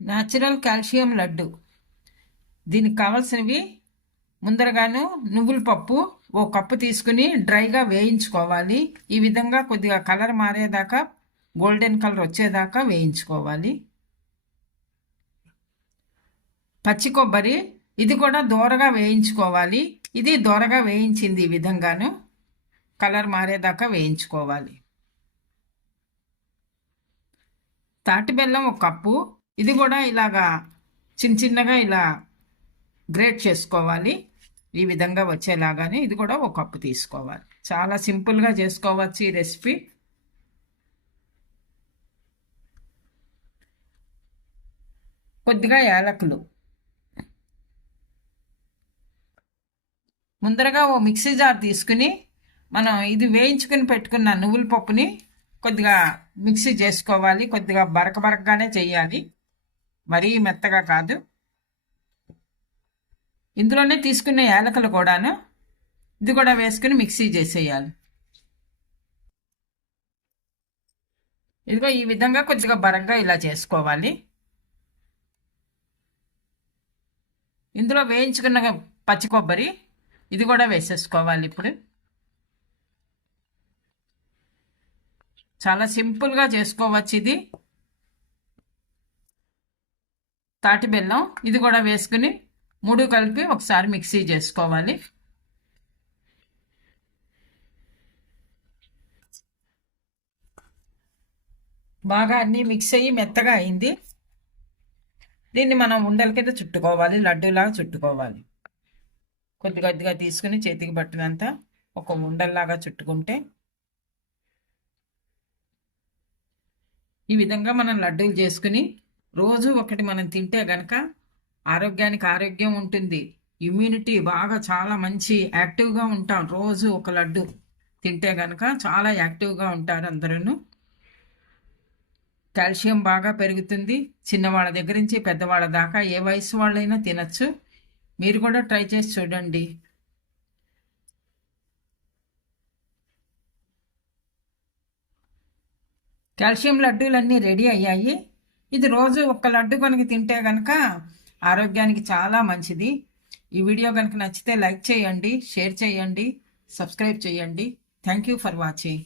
Natural calcium laddu. దీనికి కావాల్సినవి ముందరగాను నువ్వుల పప్పు ఓ కప్పు తీసుకుని డ్రైగా వేయించుకోవాలి. ఈ విధంగా కొద్దిగా కలర్ మారేదాకా గోల్డెన్ కలర్ వచ్చేదాకా వేయించుకోవాలి. పచ్చి కొబ్బరి ఇది కూడా దోరగా వేయించుకోవాలి. ఇది దోరగా వేయించింది ఈ విధంగాను కలర్ మారేదాకా వేయించుకోవాలి. తాటి బెల్లం ఒక కప్పు ఇది కూడా ఇలాగా చిన్న చిన్నగా ఇలా గ్రేట్ చేసుకోవాలి. ఈ విధంగా వచ్చేలాగానే ఇది కూడా ఒక కప్పు తీసుకోవాలి. చాలా సింపుల్గా చేసుకోవచ్చు ఈ రెసిపీ. కొద్దిగా యాలకులు. ముందరగా ఓ మిక్సీ జార్ తీసుకుని మనం ఇది వేయించుకుని పెట్టుకున్న నువ్వుల పప్పుని కొద్దిగా మిక్సీ చేసుకోవాలి. కొద్దిగా బరక బరకగానే చేయాలి. మరీ మెత్తగా కాదు. ఇందులోనే తీసుకునే యాలకులు కూడాను ఇది కూడా వేసుకుని మిక్సీ చేసేయాలి. ఇదిగో ఈ విధంగా కొద్దిగా బరగ్గా ఇలా చేసుకోవాలి. ఇందులో వేయించుకున్న పచ్చి కొబ్బరి ఇది కూడా వేసేసుకోవాలి ఇప్పుడు. చాలా సింపుల్గా చేసుకోవచ్చు ఇది. తాటి బెల్లం ఇది కూడా వేసుకుని మూడు కలిపి ఒకసారి మిక్సీ చేసుకోవాలి. బాగా అన్నీ మిక్స్ అయ్యి మెత్తగా అయింది. దీన్ని మనం ఉండల కింద చుట్టుకోవాలి లడ్డూలాగా చుట్టుకోవాలి. కొద్ది కొద్దిగా తీసుకుని చేతికి పట్టినంత ఒక ఉండల్లాగా చుట్టుకుంటే ఈ విధంగా మనం లడ్డూలు చేసుకుని రోజు ఒకటి మనం తింటే గనక ఆరోగ్యానికి ఆరోగ్యం ఉంటుంది. ఇమ్యూనిటీ బాగా చాలా మంచి యాక్టివ్గా ఉంటాం. రోజు ఒక లడ్డు తింటే గనక చాలా యాక్టివ్గా ఉంటారు అందరూ కాల్షియం బాగా పెరుగుతుంది. చిన్నవాళ్ళ దగ్గర నుంచి పెద్దవాళ్ళ దాకా ఏ వయసు వాళ్ళైనా తినచ్చు. మీరు కూడా ట్రై చేసి చూడండి. కాల్షియం లడ్డూలన్నీ రెడీ అయ్యాయి. ఇది రోజు ఒక్క లడ్డు కనుక తింటే కనుక ఆరోగ్యానికి చాలా మంచిది. ఈ వీడియో కనుక నచ్చితే లైక్ చేయండి షేర్ చేయండి సబ్స్క్రైబ్ చేయండి. Thank you for watching.